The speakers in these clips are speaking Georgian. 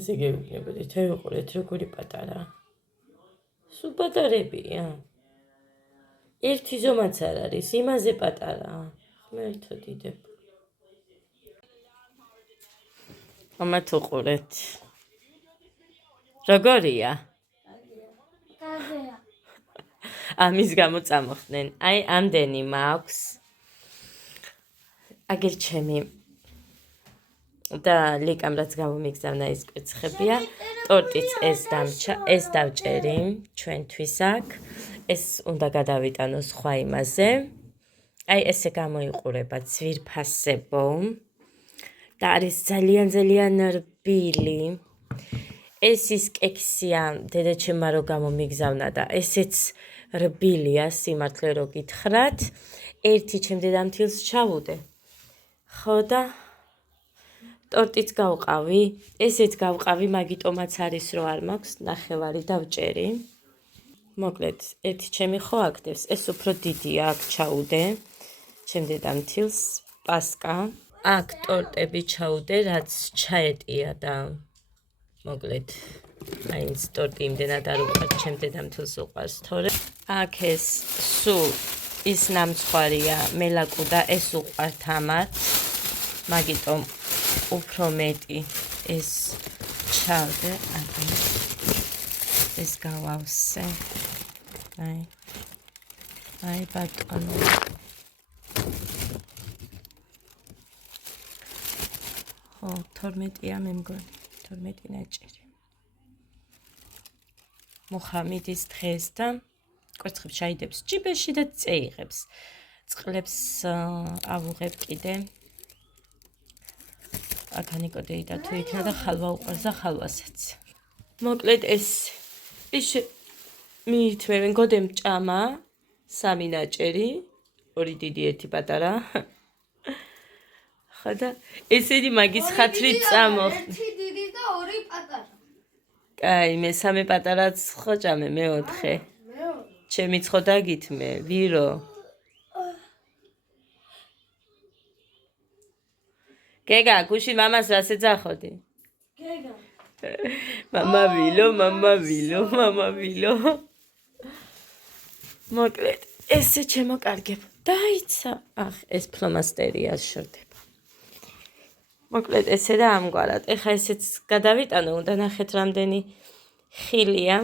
ამაზე გეუბნებოდი, თეოყურეთ როგორი პატარა. სულ პატარებია. ერთი ზომაც არ არის, იმაზე პატარა. ღმერთო დიდება. მამა თუყურეთ. როგორია? ამის გამო წამოხდნენ. აი ამდენი მაქვს. აგერ ჩემი და ლიკამ რაც გამომიგზავნა ის კვერცხებია. ტორტიც ეს დამრჩა, ეს დავჭერი ჩვენთვის აქ. ეს უნდა გადავიტანო სხვა იმაზე. აი ესე გამოიყურება ძვირფასებო. და არის ძალიან რბილი. ეს ის კექსია დედაჩემმა რო გამომიგზავნა და ესეც რბილია სიმართლე რო გითხრათ. ერთი ჩემ დედამთილს ჩავუდე. ხო და ტორტიც გავყავი, ესეც გავყავი, მაგიტომაც არის რო არ მაქვს, ნახევარი დავჭერი. მოკლედ, ერთი ჩემი ხო აკდებს, ეს უფრო დიდია, აქ ჩაუდე, ჩემ დედამთილს, პასკა. აქ ტორტები ჩაუდე, რაც ჩაეტია და მოკლედ, მაინც ტორტი იმდენად არ უყვარს, ჩემ დედამთილს უყვარს, თორე აქ ეს სულ ის ნამცხვარია, მელაკუ და ეს უყვართ ამათ, მაგიტომ უფრო მეტი ეს ჩავდე, ეს გავავსე. აი ბატონო. ხო, 12-ია მე მგონი, 12 ნაჭერი. მუხა მიდის დღეს და კვერცხებს ჩაიდებს ჯიბეში და წეიღებს. წყლებს ავუღებ კიდე. აკანიკოდეი და თუ იქნა და ხალვა უყარს და ხალვასაც. მოკლედ ეს მიირთმევენ გოდემ ჭამა, 3 ნაჭერი, 2 დიდი, 1 პატარა. ხო და ესენი მაგის ხათრით წამოხდი. 1 დიდი და 2 პატარა. კაი, მე 3 პატარაც ხო ჭამე, მე 4. ჩემი ცხო დაგითმე, ვირო. გეგა, გუშინ მამას რას ეძახოდი? გეგა. მამა ვილო. მოკლედ, ესე ჩემო კარგებო. დაიცა. ახ, ეს ფლომასტერია შორდება. მოკლედ, ესე და ამგვარად. ეხა ესეც გადავიტანო, უნდა ნახეთ რამდენი ხილია.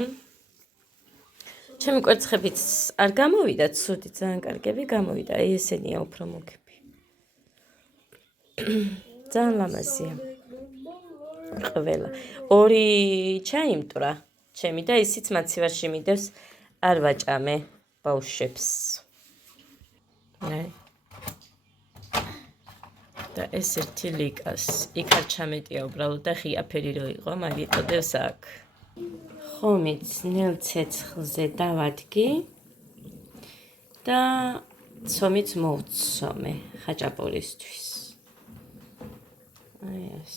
ჩემი კვერცხებიც არ გამოვიდა, ცუდი, ძალიან კარგები გამოვიდა. აი ესენია უფრო მუქები. ძალიან ლამაზია. ყველა. 2 ჩაიმტრა ჩემი და ისიც მაცივარში მიდევს, არ ვაჭამე ბავშვებს. აი. და ეს ერთი ლიკას. იქ არ ჩამეტია უბრალოდ და ღიაფერი რო იყო, მაგიტოდებს აქ. ხომიც ნელ ცეცხლზე დავადგი და ცომიც მოვცომე ხაჭაპურისთვის. აი ეს.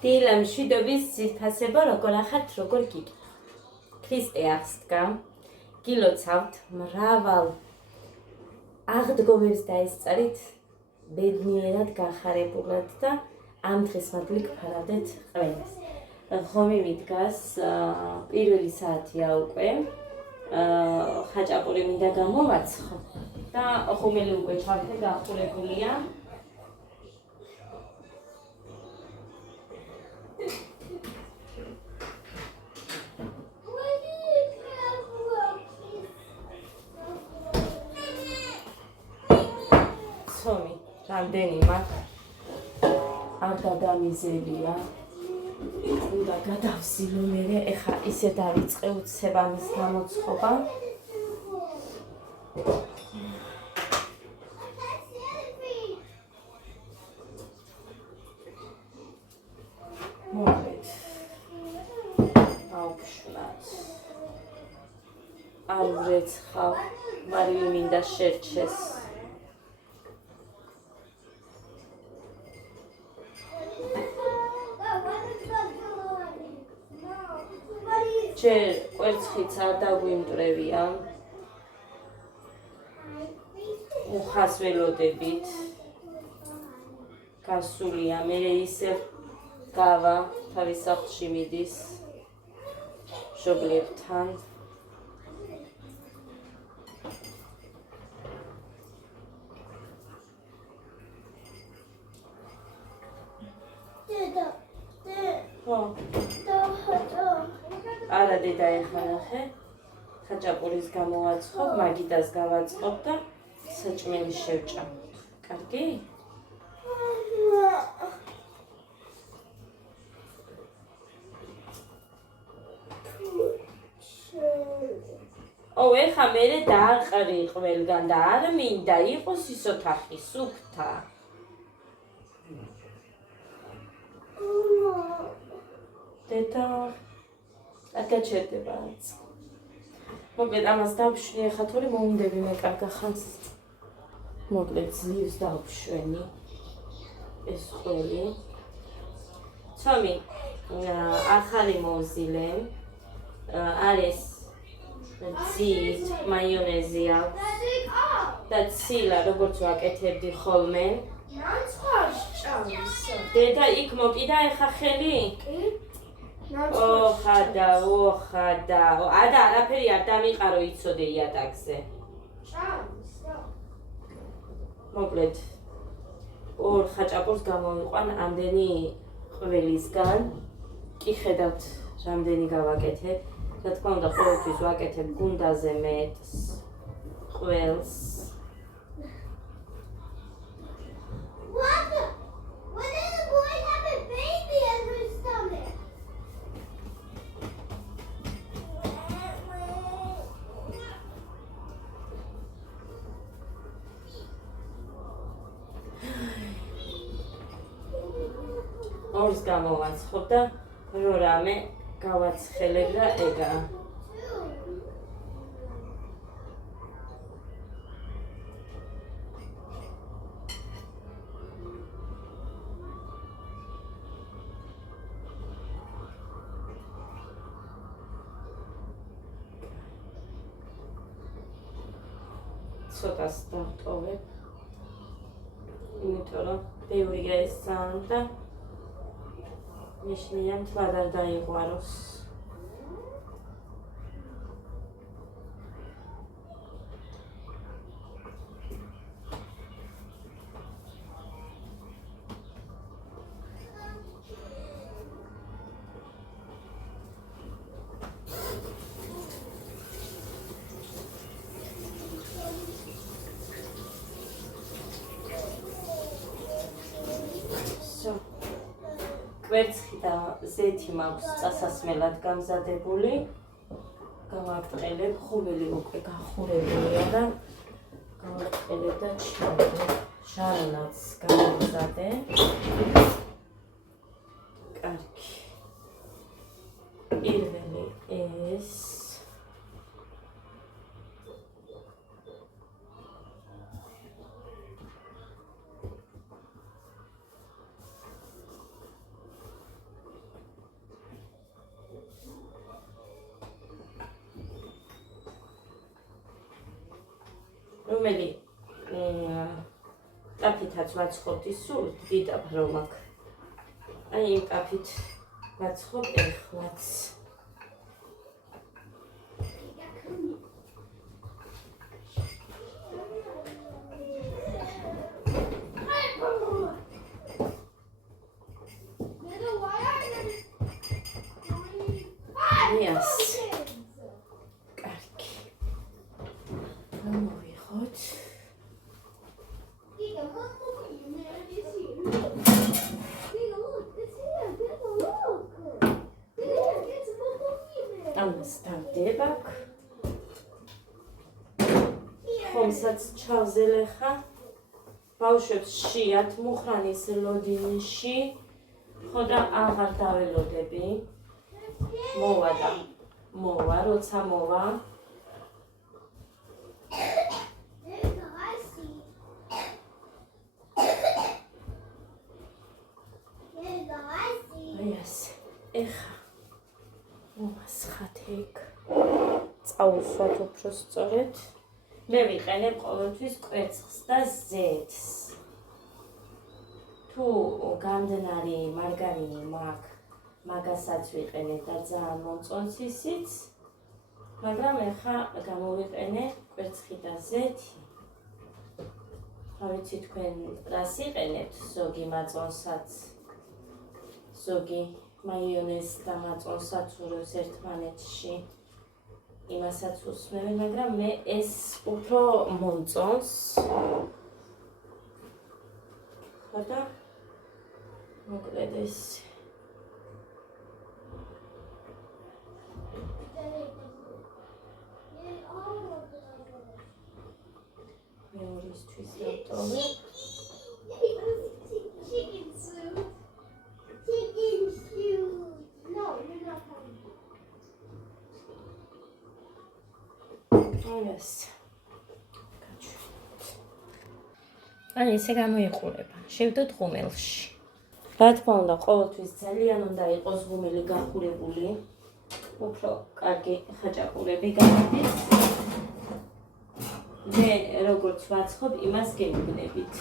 დილა მშვიდობის ძირფასებო როგორ ახართ, როგორ გიგით. ქრისტე აღსდგა, გილოცავთ მრავალ აღდგომებს დაესწარით ბედნიერად გახარებულად და ამ დღეს მადლი გფარავდეთ ყველას. ღომი მიდგას, პირველი საათია უკვე, ხაჭაპური მინდა გამოვაცხო და ხუმელი უკვე ჩავთე გახურებულია. ცომი, რამდენი მაქვს, არ გადამიზელია. უნდა გადავსილო მერე, ეხა ისე დავიწყე უცებ ამის გამოცხობა. მოკლედ, ავშვნათ. არ ვრეცხავ, მარილი მინდა შერჩეს. ჯერ კვერცხიც არ დაგვიმტრევია. მუხას ველოდებით. გასულია, მე ისევ გავა თავის სახლში მიდის მშობლებთან. არა დედა ეხლა ნახე. ხაჭაპურის გამოვაცხობ, მაგიდას გავაწყობ და საჭმელი შევჭამოთ. კარგი? ეხა მერე დააყრი ყველგან და არ მინდა იყოს ის ოთახი სუფთა. დედა არ გაჩერდება არც. მოკლედ ამას დავშვი ეხა თორე მოუნდები მე კარგა ხანს. მოკლედ ძლივს დავშვენი ეს ყველი. ცომი ახალი მოვზილე არის ძით მაიონეზი აქვს და ცილა როგორც ვაკეთებდი ხოლმე. დედა იქ მოკიდა ეხა ხელი? ოხადა ადა არაფერი არ დამიყარო იცოდე იატაკზე. მოკლედ ორ ხაჭაპურს გამოვიყვან ამდენი ყველისგან. კი ხედავთ რამდენი გავაკეთებ. რა თქმა უნდა ყოველთვის ვაკეთებ გუნდაზე მეტს ყველს. ორს გამოვაცხობ და რო რამე გავაცხელებ და ეგა. ცოტას დავტოვებ. იმიტომ რომ ბევრია ეს ძალიან და მიშნია მთლად არ დაიღვაროს. კვერცხი და ზეთი მაქვს წასასმელად გამზადებული. გავაყრელებ, ხუბელი უკვე გახურებულია და გავაყრელებ და ჩავდებ. შარანაც გამზადე. კარგი. პირველი ეს რომელი კაფითაც ვაცხობდი სულ დიდ რომ აქ. აი იმ კაფით ვაცხობ ეხლაც. ამას დავდებ აქ. ხომსაც ჩავზელე ხა. ბავშვებს შეათ მუხრანის ლოდინში. ხო და აღარ დაველოდები. მოვა, როცა მოვა. ეხა მომასხათ ეგ. წაუსვათ უფრო სწორედ. მე ვიყენებ ყოველთვის კვერცხს და ზეთს. თუ გამდნარი მარგარინი მაქვს, მაგასაც ვიყენებ და ძალიან მომწონს ისიც. მაგრამ ეხლა გამოვიყენე კვერცხი და ზეთი. ავიცი თქვენ რას იყენებთ? ზოგი მაწონსაც, ზოგი მაიონეზს და მაწონსაც ურევს ერთმანეთში. იმასაც უსმევენ, მაგრამ მე ეს უფრო მომწონს. ხოდა მოკლედ ეს მეორისთვის ავტოვე. აი ესე გამოიყურება. შევდოთ ღუმელში. რა თქმა უნდა, ყოველთვის ძალიან უნდა იყოს ღუმელი გახურებული. უფრო კარგი ხაჭაპურები გამოდის. მე როგორც ვაცხობ, იმას გემიგნებით.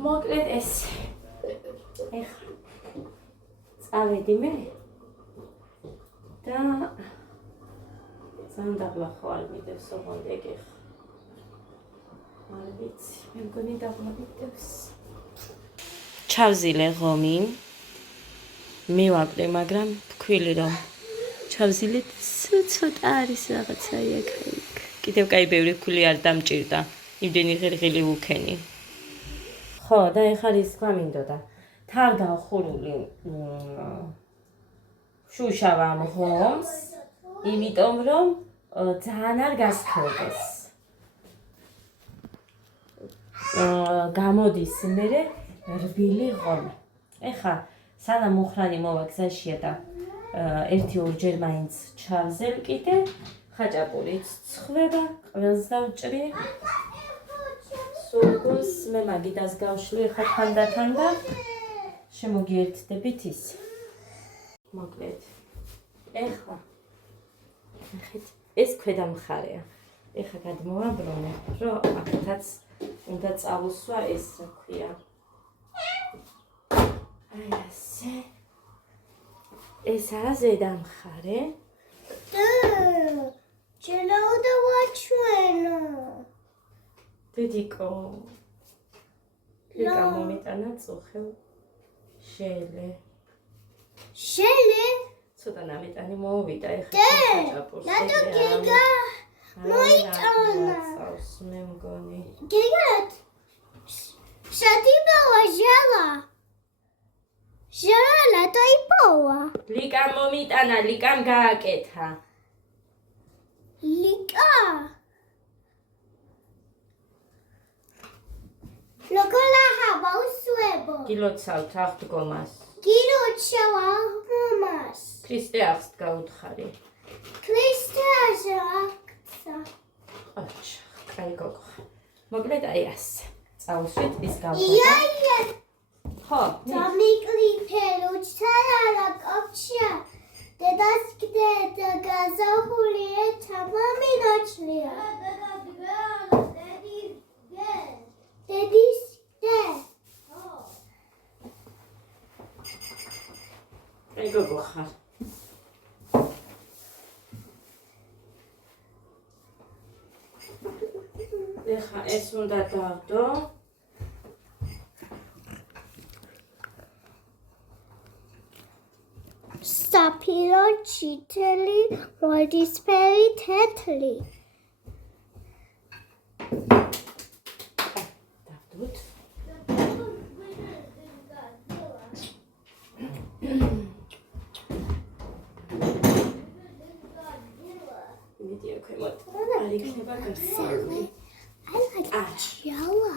მოკლედ ეს. ეხლა წავედი მე და ძალიან დაბლახო არ მიდევს ოღონდ ეგ ეხლა. არ ვიცი, მე მგონი დაბლახდებს. ჩავზილე ღომი. მივაკლე, მაგრამ ვქვილი რომ ჩავზილეთ ცოტა არის რაღაცა იქ. კიდევ კაი ბევრი ფული არ დამჭირდა. იმდენი ღირღილი ვუქენი. ხო, და ეხლა ის გვამინდოდა. თავ დახურული შუშავა ამ ღომს, იმიტომ რომ ძალიან არ გასხელდეს. გამოდის მერე რბილი ღომი. ეხლა სანამ მუხრანი მოვა გზაშია და 1-2 მაინც ჩავზელ კიდე, ხაჭაპურიც ცხვება, ყველს დავჭრი. სულგოს მე მაგიდას გავშლი ხა თანდათან და შემოგიერთდებით ის. მოკლედ. ეხლა ნახეთ, ეს ქვედა მხარეა. ეხლა გადმოვაბრუნე, რომ აქეთაც უნდა წავუსვა ეს რა ქვია. აი ასე. ესაა ზედა მხარე. ჩელაოდა ვაჩვენო. დედიკო. ლიკა მომიტანა წუხელ შელე. შელე? ცოტა ნამეტანი მოვიდა ეხლა ხაჭაპურს. ნატო გეგა მოიტანა. წავს მე მგონი. გეგათ. შატიბავა ჟალა. ჟალა ნატო იპოვა. ლიკა მომიტანა, ლიკამ გააკეთა. ლიკა. ლოკოლა ჰაბა უსუებო. გილოცავთ აღდგომას. გილოჩავა აღმას. ქრისტე აღს გაუთხარი. ქრისტე აღცა. აჩა, კაი გოგო. მოკლედ აი ასე. წავუსვით ის გავხდა. იაია. ხო, დამიკლიფე რუჩთარა კოპშია. დედას კიდე გაზაჰულია თამამინოჩლია. დედის დე. კაი გოგო ხარ. ეხლა ეს უნდა დავდო. საფირო ჩითელი, ვარდისფერი, თეთრი. დავდოთ. იმედი აქვე მოთ. არ იქნება გასწავლი. ჭიალა.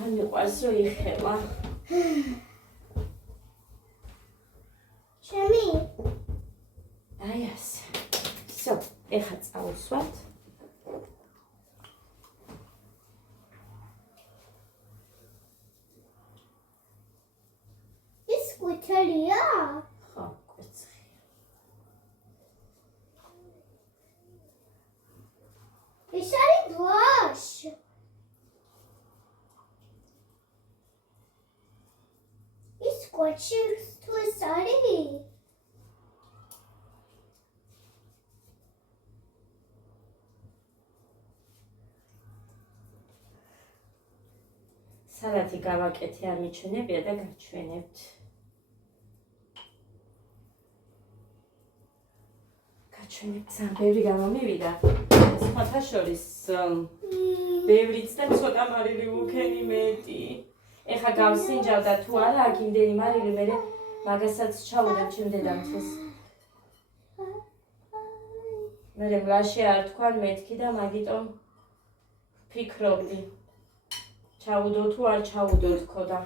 არ მიყვარს რომ იხელა. ჩემი. აი ასე. всё, ეხლა წავუსვათ. წითელია? ხო, კვერცხია. ის არის ბლაშ. ის კვერცხის თუ ეს არის? სალათი გავაკეთე არ მიჩვენებია და გაჩვენებთ. გაჩვენებთ, ძალიან ბევრი გამომივიდა. სხვათა შორის ბევრიც და ცოტა მარილი ვუქენი მეტი. ეხა გავსინჯავ და თუ არა აქ იმდენი მარილი მე მაგასაც ჩავუდებ ჩემ დედამთეს. მე ბლაში არ თქვან მეთქი და მაგიტომ ფიქრობდი. ჩაუდო თუ არ ჩაუდო თქოდა.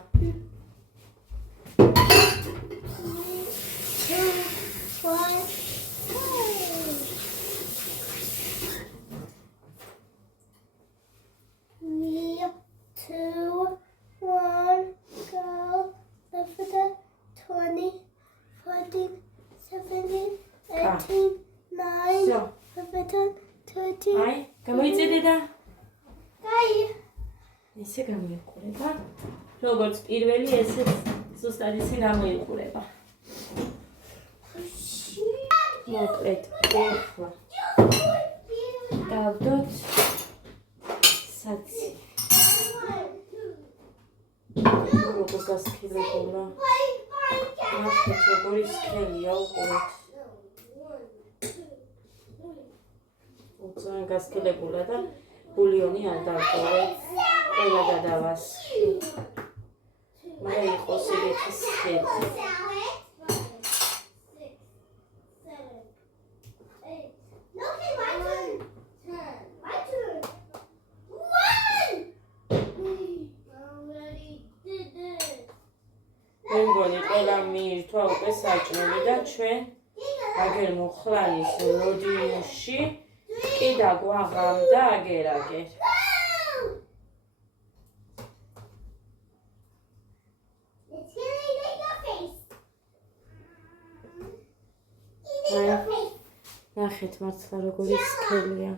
აი, გამოიწედე და ისე გამოიყურება. როგორც პირველი, ესეც ზუსტად ისე გამოიყურება. მოკლედ, ახლა დავდოთ საცი. როგორ გასქილებულა. ნახეთ, როგორი სქელია უყურეთ. უცნაური გასქილებულა და ბულიონი არ დავტოვე. ყველა გადავასხი. მაგრამ იყოს ეგეთი სქელი. მე მგონი ყველა მიირთვა უკვე საჭმელი და ჩვენ აგერ მუხლანის როდინში კი დაგვაღამ და აგერ. ნახეთ მართლა როგორი სქელია.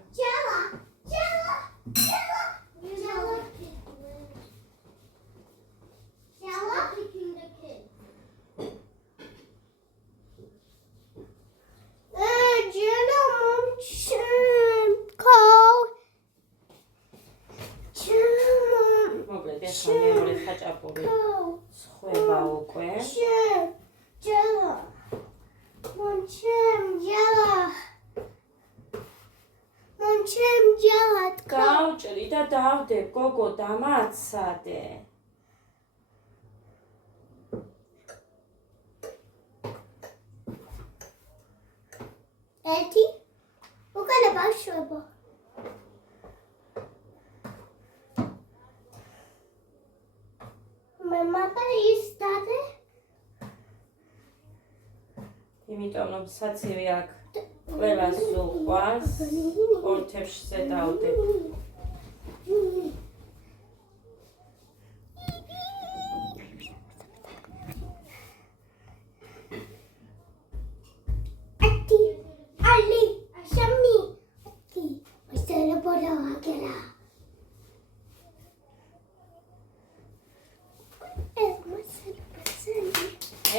მოკლედ ეხლა მეორე ხაჭაპური სხვება უკვე. გავჭრი და დავდებ, გოგო, დამაცადე. ერთი უკანა ბავშვებო. მე მაგარი ის დადე. იმიტომ რომ საცივი აქ ყველას უყვარს, ორთებში დავდებ.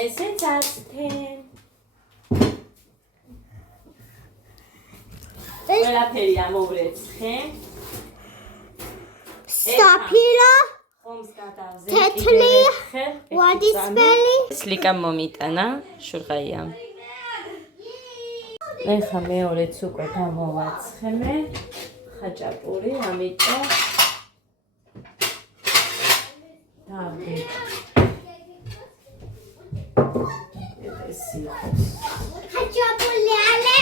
ესეც აცთენ. ყველაფერი ამოვრეცხე. საფირო, ხომს გადავზე. თეთრი, ვარდისფერი. სლიკა მომიტანა, შურღაია. ეხლა მეორეც უკვე გამოვაცხემე. ხაჭაპური, ამიტომ დავდებ. ხაჭაპური ale.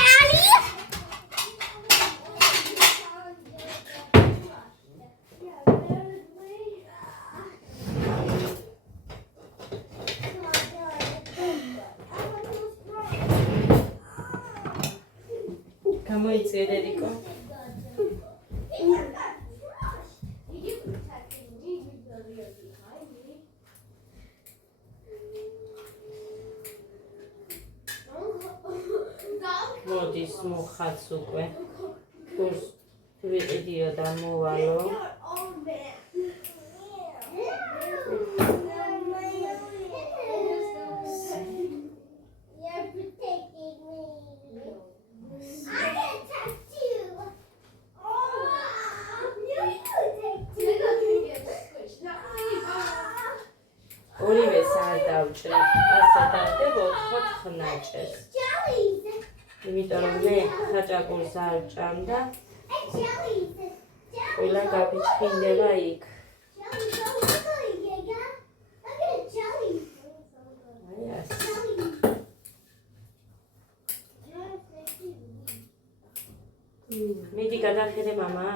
გამოიწერე რიკო. მუხაც უკვე. კურს ვიყიდიო და მოვალო. ორივეს არ დავჭრით, ასე დავდებო 4 ნაჭერს. იმიტომ რომ მე ხაჭაპურს არ ვჭამდა, ყველა გაფიჩქინდება იქ. აი ასე. მიდი გადახედე მამა.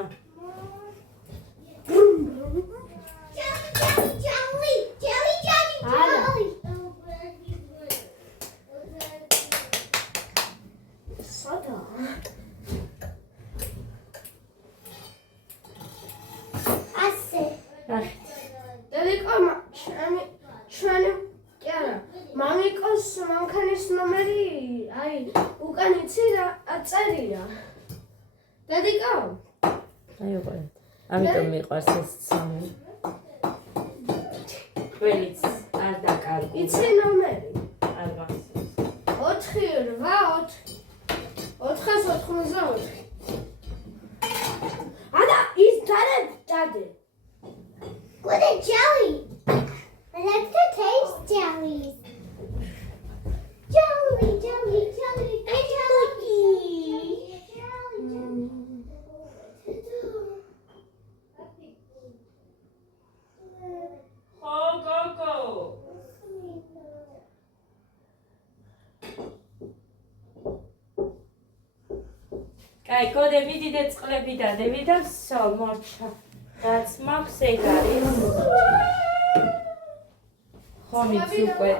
მამიკოს მანქანის ნომერი აი უკან იცი რა აწერია. დედიკო? აი უყურე. ამიტომ მიყვარს ეს სამი. ყველიც არ დაკარგული. იცი ნომერი? არ მახსოვს. 488. ადა ის დადე. What a jelly! I like to taste jellies. Jelly. გოგო. კაი, კოდე მიდიდე წყლები დადები და ვსო, მორჩა. რაც მაქვს ეგ არის. ხომიც უკვე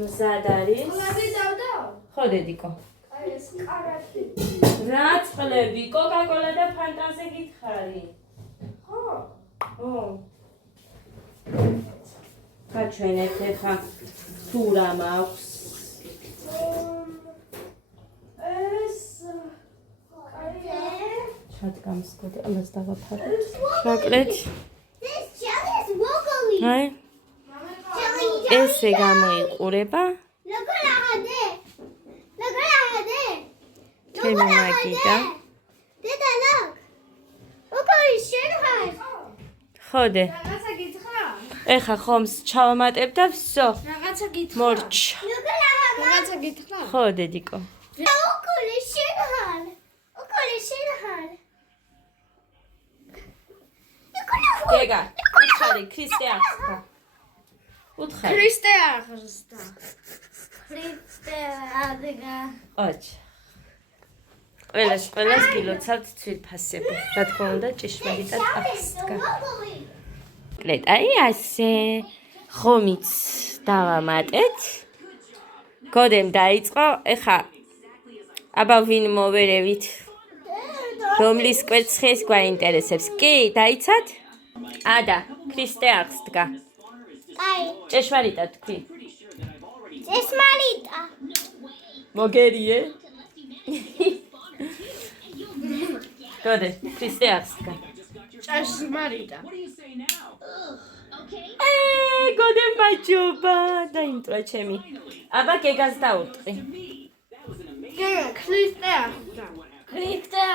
მზად არის. ყლები დავდა? ხო, დედიკო. აი ეს კარათი. რა წყლები? კოკა-კოლა და ფანტაზე გითხარი. ხო. ო. გაჩვენეთ ახლა თუ რა მაქვს. ეს კარია. ჩადგამსკოდი, ამას დავაფარო. ნაკლეთ. This jelly is wobbly. აი, Jelly. ესე გამოიყურება. Look at that. ჩემი მაგიდა. Dada, look. Look how it's shiny. ხოდე. რაღაცა გითხრა? ეხა ხომს ჩავამატებ და ვსო. რაღაცა გითხრა? მორჩა. Look at that. რაღაცა გითხრა? ხო, დედიკო. Look how it's shiny. გეგა, უთხარი, ქრისტე აღსდა. უთხარი. ქრისტე აღსდა. ოჩ. ყველას გილოცავთ ცვილფასები. რა თქმა უნდა, ჭიშმარიტად აღსდგა. კლეთ, აი ასე. ხომიც დავამატეთ. კოდემ დაიწყო. ეხა აბა ვინ მოვერევით? რომლის კვერცხის გვაინტერესებს? კი, დაიცათ? ადა, ქრისტე აღსდგა. Ay, ჭეშმარიტად თქვი. es malita. მოგერიე? კოდე, ქრისტე აღსდგა. ჭეშმარიტა. კოდე მაჯობა, დაიმტვრა ჩემი. აბა გეგას დაუტყვი. გეგა, ქრისტე აღსდა. Krikta.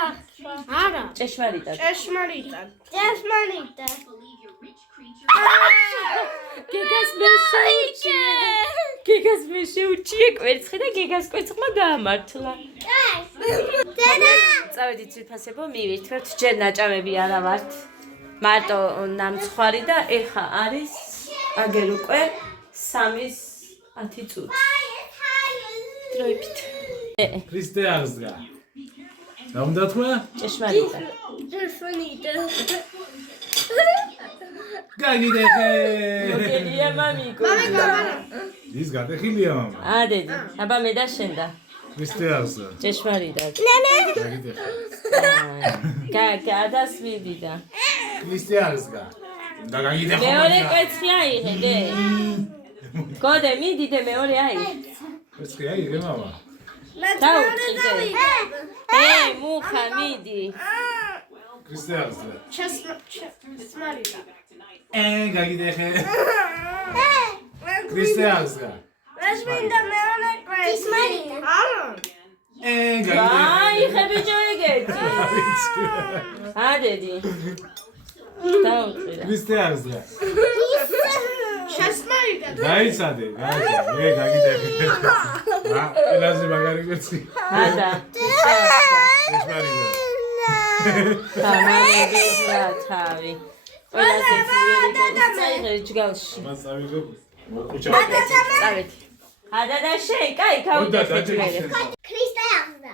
არა, ჭეშმარიტად. ჭეშმარიტა. Es malita. გეგას მე შეუჭიე. გეგას მე შეუჭიე კვერცხი და გეგას კვერცხმა გაამართლა. Dada. წავედით ციფასებო, მივირთვებთ, ჯერ ნაჭამები არა ვართ. მარტო ნამცხვარი და ეხა არის აგერ უკვე 3:10 წუთი. დროებით. ქრისტე აღსდგა. რა უნდა თქვა? ჭეშმარიტად. ჭეშმარიტა. გაგიდეხე. მოგერია მამიკო. ის გადახილია მამა. დედი, აბა მე და შენ და. ქრისტე აღსდგა. ჭეშმარიტად. გაგიდეხე. გადასმიდი და. ქრისტე აღსდგა. და გაგიდეხე. მეორე კვერცხი აიღე. გოდე, მიდიდე მეორე აი. კვერცხი აიღე მამა. დაუწყიდე. მუხა, მიდი. ქრისტე აღზრდა. ჩასმარიდა. გაგიდეხე. ქრისტე აღზრდა. ეს მინდა მეორე კვესტი. არა. აი, ხებიჯო ეგეთი. ადედი. დაუწყიდე. ქრისტე აღზრდა. ჩასმარიდა. დაიცადე, გაგიდეხე. ელაზე მაგარი გვეცი. ადა. ეშმარიდა. გამარები რა თავი. ყველაზე ძლიერი წაიღე ჯგალში. მას წავიღო. მოყუჩა. წავით. ადა და შენ, კაი, გავუდგე. ქრისტე აღზრდა.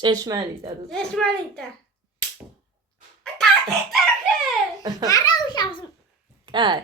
ჭეშმარიტად. ჩასმარიდა. არა უშავს. კაი.